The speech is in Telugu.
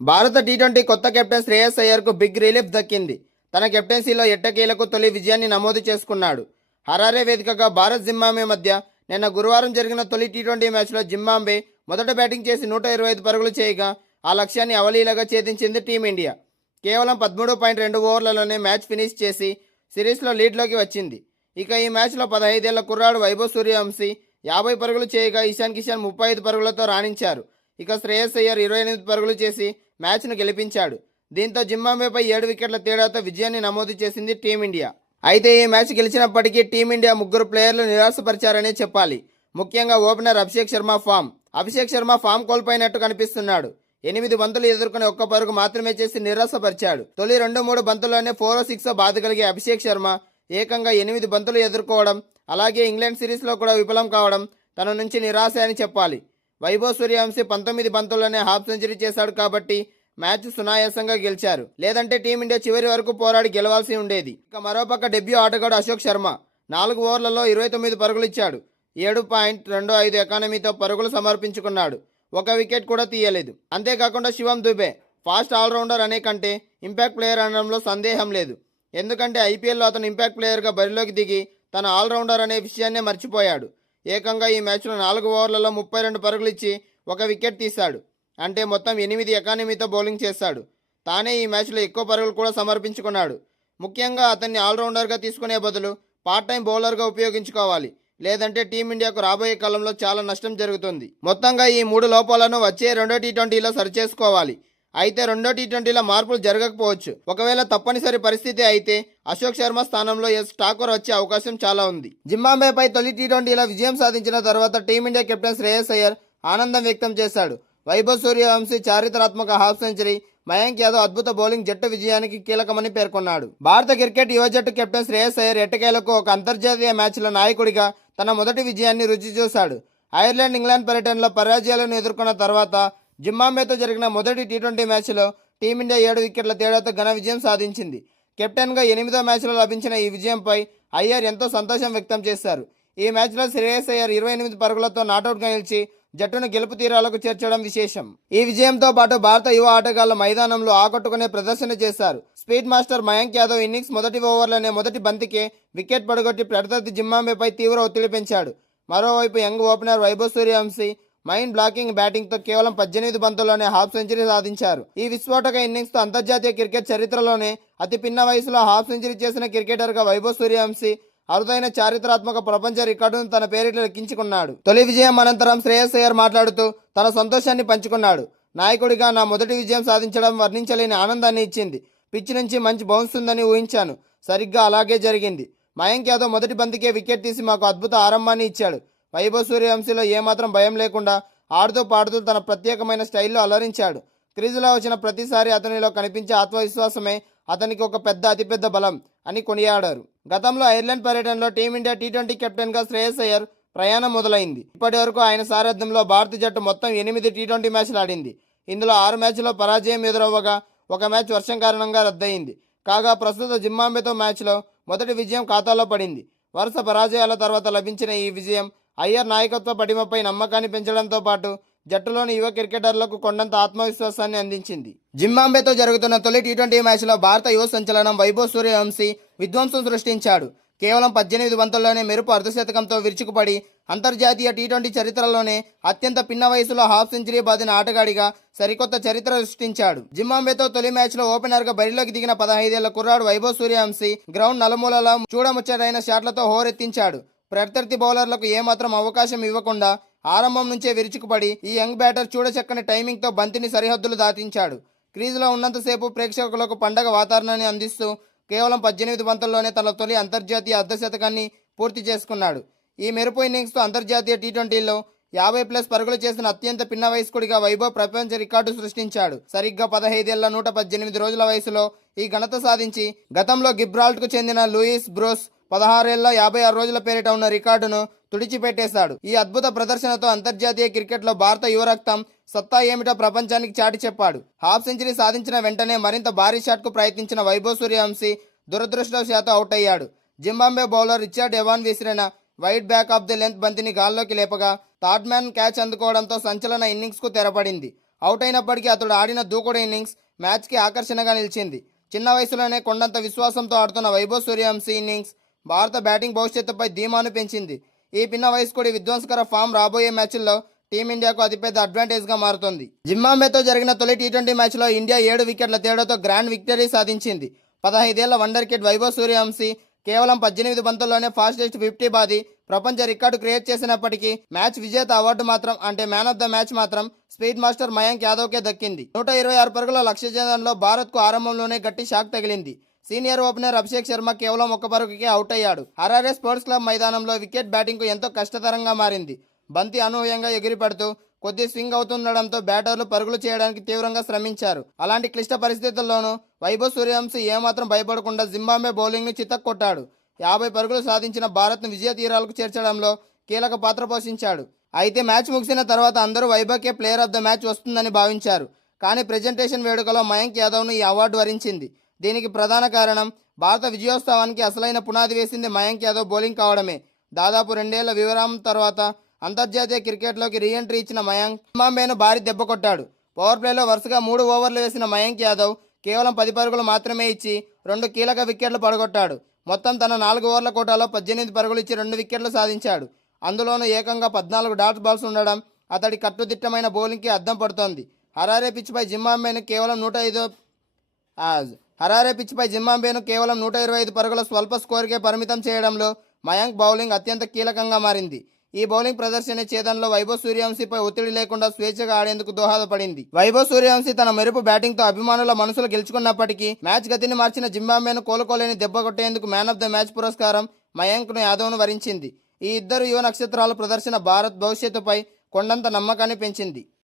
భారత టీ20 కొత్త కెప్టెన్ శ్రేయస్ అయ్యర్కు బిగ్ రిలీఫ్ దక్కింది. తన కెప్టెన్సీలో ఎట్టకేలకు తొలి విజయాన్ని నమోదు చేసుకున్నాడు. హరారే వేదికగా భారత్ జింబాబ్వే మధ్య నిన్న గురువారం జరిగిన తొలి టీ20 మ్యాచ్లో జింబాబ్వే మొదట బ్యాటింగ్ చేసి 125 పరుగులు చేయగా ఆ లక్ష్యాన్ని అవలీలగా ఛేదించింది టీమిండియా. కేవలం 13.2 ఓవర్లలోనే మ్యాచ్ ఫినిష్ చేసి సిరీస్లో లీడ్లోకి వచ్చింది. ఇక ఈ మ్యాచ్లో 15 ఏళ్ల కుర్రాడు వైభవ్ సూర్యవంశీ 50 పరుగులు చేయగా ఇషాన్ కిషన్ 35 పరుగులతో రాణించారు. ఇక శ్రేయస్ అయ్యర్ 28 పరుగులు చేసి మ్యాచ్ను గెలిపించాడు. దీంతో జింబాబ్వేపై 7 వికెట్ల తేడాతో విజయాన్ని నమోదు చేసింది టీమిండియా. అయితే ఈ మ్యాచ్ గెలిచినప్పటికీ టీమిండియా ముగ్గురు ప్లేయర్లు నిరాశపరిచారనే చెప్పాలి. ముఖ్యంగా ఓపెనర్ అభిషేక్ శర్మ ఫామ్ కోల్పోయినట్టు కనిపిస్తున్నాడు. 8 బంతులు ఎదుర్కొని 1 పరుగు మాత్రమే చేసి నిరాశపరిచాడు. తొలి 2-3 బంతుల్లోనే 4-6 బాధగలిగే అభిషేక్ శర్మ ఏకంగా 8 బంతులు ఎదుర్కోవడం, అలాగే ఇంగ్లాండ్ సిరీస్లో కూడా విఫలం కావడం తన నుంచి నిరాశ అని చెప్పాలి. వైభవ్ సూర్యవంశీ 19 బంతుల్లోనే హాఫ్ సెంచరీ చేశాడు కాబట్టి మ్యాచ్ సునాయాసంగా గెలిచారు. లేదంటే టీమిండియా చివరి వరకు పోరాడి గెలవాల్సి ఉండేది. ఇక మరోపక్క డెబ్యూ ఆటగాడు అశోక్ శర్మ 4 ఓవర్లలో 29 పరుగులు ఇచ్చాడు. 7.25 ఎకానమీతో పరుగులు సమర్పించుకున్నాడు. 1 వికెట్ కూడా తీయలేదు. అంతేకాకుండా శివం దుబే ఫాస్ట్ ఆల్రౌండర్ అనే కంటే ఇంపాక్ట్ ప్లేయర్ అనడంలో సందేహం లేదు. ఎందుకంటే ఐపీఎల్లో అతను ఇంపాక్ట్ ప్లేయర్గా బరిలోకి దిగి తన ఆల్రౌండర్ అనే విషయాన్నే మర్చిపోయాడు. ఏకంగా ఈ మ్యాచ్లో 4 ఓవర్లలో 32 పరుగులు ఇచ్చి 1 వికెట్ తీశాడు. అంటే మొత్తం 8 ఎకానమీతో బౌలింగ్ చేశాడు. తానే ఈ మ్యాచ్లో ఎక్కువ పరుగులు కూడా సమర్పించుకున్నాడు. ముఖ్యంగా అతన్ని ఆల్రౌండర్గా తీసుకునే బదులు పార్ట్ టైం బౌలర్గా ఉపయోగించుకోవాలి. లేదంటే టీమిండియాకు రాబోయే కాలంలో చాలా నష్టం జరుగుతుంది. మొత్తంగా ఈ 3 లోపాలను వచ్చే రెండో టీ20లో సరిచేసుకోవాలి. అయితే రెండో టీ20లో మార్పులు జరగకపోవచ్చు. ఒకవేళ తప్పనిసరి పరిస్థితి అయితే అశోక్ శర్మ స్థానంలో ఎస్ ఠాకూర్ వచ్చే అవకాశం చాలా ఉంది. జింబాబ్వేపై తొలి టీ20లో విజయం సాధించిన తర్వాత టీమిండియా కెప్టెన్ శ్రేయస్ అయ్యర్ ఆనందం వ్యక్తం చేశాడు. వైభవ్ సూర్యవంశీ చారిత్రాత్మక హాఫ్ సెంచరీ, మయాంక్ యాదవ్ అద్భుత బౌలింగ్ జట్టు విజయానికి కీలకమని పేర్కొన్నాడు. భారత క్రికెట్ యువ జట్టు కెప్టెన్ శ్రేయస్ అయ్యర్ ఎట్టకేలకు ఒక అంతర్జాతీయ మ్యాచ్లో నాయకుడిగా తన మొదటి విజయాన్ని రుచి చూశాడు. ఐర్లాండ్ ఇంగ్లాండ్ పర్యటనలో పరాజయాలను ఎదుర్కొన్న తర్వాత జింబాబ్వేతో జరిగిన మొదటి టీ20 మ్యాచ్లో టీమిండియా 7 వికెట్ల తేడాతో ఘన విజయం సాధించింది. కెప్టెన్గా 8వ మ్యాచ్లో లభించిన ఈ విజయంపై అయ్యర్ ఎంతో సంతోషం వ్యక్తం చేశారు. ఈ మ్యాచ్లో శ్రేయస్ అయ్యర్ 28 పరుగులతో నాటౌట్గా నిలిచి జట్టును గెలుపు తీరాలకు చేర్చడం విశేషం. ఈ విజయంతో పాటు భారత యువ ఆటగాళ్ల మైదానంలో ఆకట్టుకునే ప్రదర్శన చేశారు. Speed master Mayank Yadav innings మొదటి ఓవర్లోనే మొదటి బంతికే వికెట్ పడగొట్టి ప్రత్యర్థి జింబాబ్వేపై తీవ్ర ఒత్తిడి పెంచాడు. మరోవైపు young opener Vaibhav Suryavanshi mind blocking బ్యాటింగ్తో కేవలం 18 బంతుల్లోనే హాఫ్ సెంచరీ సాధించారు. ఈ విస్ఫోటక ఇన్నింగ్స్తో అంతర్జాతీయ క్రికెట్ చరిత్రలోనే అతి పిన్న వయసులో హాఫ్ సెంచరీ చేసిన క్రికెటర్గా వైభవ్ సూర్యవంశీ అరుదైన చారిత్రాత్మక ప్రపంచ రికార్డును తన పేరిట లెక్కించుకున్నాడు. తొలి విజయం అనంతరం శ్రేయస్ అయ్యర్ మాట్లాడుతూ తన సంతోషాన్ని పంచుకున్నాడు. నాయకుడిగా నా మొదటి విజయం సాధించడం వర్ణించలేని ఆనందాన్ని ఇచ్చింది. పిచ్ నుంచి మంచి బౌన్స్ ఉందని ఊహించాను. సరిగ్గా అలాగే జరిగింది. మయాంక్ యాదవ్ మొదటి బంతికే వికెట్ తీసి మాకు అద్భుత ఆరంభాన్ని ఇచ్చాడు. వైభవ్ సూర్యవంశీలో ఏమాత్రం భయం లేకుండా ఆడుతూ పాడుతూ తన ప్రత్యేకమైన స్టైల్లో అలరించాడు. క్రీజులో వచ్చిన ప్రతిసారి అతనిలో కనిపించే ఆత్మవిశ్వాసమే అతనికి ఒక అతిపెద్ద బలం అని కొనియాడారు. గతంలో ఐర్లాండ్ పర్యటనలో టీమిండియా టీ20 కెప్టెన్గా శ్రేయస్ అయ్యర్ ప్రయాణం మొదలైంది. ఇప్పటి వరకు ఆయన సారథ్యంలో భారత జట్టు మొత్తం 8 టీ20 మ్యాచ్లు ఆడింది. ఇందులో 6 మ్యాచ్ల్లో పరాజయం ఎదురవ్వగా 1 మ్యాచ్ వర్షం కారణంగా రద్దయింది. కాగా ప్రస్తుత జింబాబ్వేతో మ్యాచ్లో మొదటి విజయం ఖాతాలో పడింది. వరుస పరాజయాల తర్వాత లభించిన ఈ విజయం అయ్యర్ నాయకత్వ పటిమపై నమ్మకాన్ని పెంచడంతో పాటు జట్టులోని యువ క్రికెటర్లకు కొండంత ఆత్మవిశ్వాసాన్ని అందించింది. జింబాబ్వేతో జరుగుతున్న తొలి టీ20 మ్యాచ్లో భారత యువ సంచలనం వైభవ్ సూర్యవంశీ విధ్వంసం సృష్టించాడు. కేవలం 18 బంతుల్లోనే మెరుపు అర్ధశతకంతో విరుచుకుపడి అంతర్జాతీయ టీ20 చరిత్రలోనే అత్యంత పిన్న వయసులో హాఫ్ సెంచరీ బాదిన ఆటగాడిగా సరికొత్త చరిత్ర సృష్టించాడు. జింబాబ్వేతో తొలి మ్యాచ్లో ఓపెనర్గా బరిలోకి దిగిన 15 ఏళ్ల కుర్రాడు వైభవ్ సూర్యవంశీ గ్రౌండ్ నలుమూలలా చూడముచ్చటైన షాట్లతో హోరెత్తించాడు. ప్రత్యర్థి బౌలర్లకు ఏమాత్రం అవకాశం ఇవ్వకుండా ఆరంభం నుంచే విరుచుకుపడి ఈ యంగ్ బ్యాటర్ చూడచక్కని టైమింగ్తో బంతిని సరిహద్దులు దాటించాడు. క్రీజులో ఉన్నంతసేపు ప్రేక్షకులకు పండగ వాతావరణాన్ని అందిస్తూ కేవలం 18 బంతుల్లోనే తన తొలి అంతర్జాతీయ అర్ధశతకాన్ని పూర్తి చేసుకున్నాడు. ఈ మెరుపు ఇన్నింగ్స్తో అంతర్జాతీయ టీ20లో 50+ పరుగులు చేసిన అత్యంత పిన్న వయస్కుడిగా వైభవ్ ప్రపంచ రికార్డు సృష్టించాడు. సరిగ్గా 15 ఏళ్ల 118 రోజుల వయసులో ఈ ఘనత సాధించి గతంలో గిబ్రాల్టర్కు చెందిన లూయిస్ బ్రూస్ 16 ఏళ్ల 56 రోజుల పేరిట ఉన్న రికార్డును తుడిచిపెట్టేశాడు. ఈ అద్భుత ప్రదర్శనతో అంతర్జాతీయ క్రికెట్లో భారత యువరక్తం సత్తా ఏమిటో ప్రపంచానికి చాటి చెప్పాడు. హాఫ్ సెంచరీ సాధించిన వెంటనే మరింత భారీ షాట్కు ప్రయత్నించిన వైభవ్ సూర్యవంశీ దురదృష్టవశాత్తు అవుట్ అయ్యాడు. జింబాబ్వే బౌలర్ రిచర్డ్ ఎవాన్ విసిరిన wide back of the length బంతిని గాల్లోకి లేపగా థర్డ్ మ్యాన్ క్యాచ్ అందుకోవడంతో సంచలన ఇన్నింగ్స్కు తెరపడింది. అవుట్ అయినప్పటికీ అతడు ఆడిన దూకుడు ఇన్నింగ్స్ మ్యాచ్కి ఆకర్షణగా నిలిచింది. చిన్న వయసులోనే కొండంత విశ్వాసంతో ఆడుతున్న వైభవ్ సూర్యవంశీ ఇన్నింగ్స్ భారత బ్యాటింగ్ భవిష్యత్తుపై ధీమాను పెంచింది. ఈ పిన్న వయస్కుడి విధ్వంసకర ఫామ్ రాబోయే మ్యాచ్ల్లో టీమిండియాకు అతిపెద్ద అడ్వాంటేజ్గా మారుతోంది. జింబాబ్వేతో జరిగిన తొలి టీ20 మ్యాచ్లో ఇండియా 7 వికెట్ల తేడాతో గ్రాండ్ విక్టరీ సాధించింది. 15 ఏళ్ల వండర్ కిడ్ వైభవ్ సూర్యవంశీ కేవలం 18 బంతుల్లోనే ఫాస్టెస్ట్ 50 బాది ప్రపంచ రికార్డు క్రియేట్ చేసినప్పటికీ మ్యాచ్ విజేత అవార్డు మాత్రం అంటే మ్యాన్ ఆఫ్ ద మ్యాచ్ మాత్రం స్పీడ్ మాస్టర్ మయాంక్ యాదవ్కే దక్కింది. 126 పరుగుల లక్ష్య ఛేదనలో భారత్కు ఆరంభంలోనే గట్టి షాక్ తగిలింది. సీనియర్ ఓపెనర్ అభిషేక్ శర్మ కేవలం 1 పరుగుకే అవుట్ అయ్యాడు. హరారే స్పోర్ట్స్ క్లబ్ మైదానంలో వికెట్ బ్యాటింగ్కు ఎంతో కష్టతరంగా మారింది. బంతి అనూహ్యంగా ఎగిరిపడుతూ కొద్ది స్వింగ్ అవుతుండడంతో బ్యాటర్లు పరుగులు చేయడానికి తీవ్రంగా శ్రమించారు. అలాంటి క్లిష్ట పరిస్థితుల్లోనూ వైభవ్ సూర్యవంశీ ఏమాత్రం భయపడకుండా జింబాబ్వే బౌలింగ్ను చితక్కొట్టాడు. 50 పరుగులు సాధించిన భారత్ను విజయ తీరాలకు చేర్చడంలో కీలక పాత్ర పోషించాడు. అయితే మ్యాచ్ ముగిసిన తర్వాత అందరూ వైభవ్కే ప్లేయర్ ఆఫ్ ద మ్యాచ్ వస్తుందని భావించారు. కానీ ప్రెజెంటేషన్ వేడుకలో మయాంక్ యాదవ్ను ఈ అవార్డు వరించింది. దీనికి ప్రధాన కారణం భారత విజయోత్సవానికి అసలైన పునాది వేసింది మయాంక్ యాదవ్ బౌలింగ్ కావడమే. దాదాపు 2 ఏళ్ల విరామం తర్వాత అంతర్జాతీయ క్రికెట్లోకి రీఎంట్రీ ఇచ్చిన మయాంక్ జింబాబ్వేను భారీ దెబ్బ కొట్టాడు. పవర్ ప్లేలో వరుసగా 3 ఓవర్లు వేసిన మయాంక్ యాదవ్ కేవలం 10 పరుగులు మాత్రమే ఇచ్చి 2 కీలక వికెట్లు పడగొట్టాడు. మొత్తం తన 4 ఓవర్ల కోటాలో 18 పరుగులు ఇచ్చి 2 వికెట్లు సాధించాడు. అందులోనూ ఏకంగా 14 డాట్ బాల్స్ ఉండడం అతడి కట్టుదిట్టమైన బౌలింగ్కి అద్దం పడుతోంది. హరారే పిచ్పై జింబాబ్వేను కేవలం 125 పరుగుల స్వల్ప స్కోర్కే పరిమితం చేయడంలో మయాంక్ బౌలింగ్ అత్యంత కీలకంగా మారింది. ఈ బౌలింగ్ ప్రదర్శన ఛేదనలో వైభవ్ సూర్యవంశీపై ఒత్తిడి లేకుండా స్వేచ్ఛగా ఆడేందుకు దోహదపడింది. వైభవ్ సూర్యవంశీ తన మెరుపు బ్యాటింగ్తో అభిమానుల మనసులు గెలుచుకున్నప్పటికీ మ్యాచ్ గతిని మార్చిన జింబాబ్వేను కోలుకోలేని దెబ్బ కొట్టేందుకు మ్యాన్ ఆఫ్ ద మ్యాచ్ పురస్కారం మయాంక్ను యాదవ్ను వరించింది. ఈ ఇద్దరు యువ నక్షత్రాల ప్రదర్శన భారత్ భవిష్యత్తుపై కొండంత నమ్మకాన్ని పెంచింది.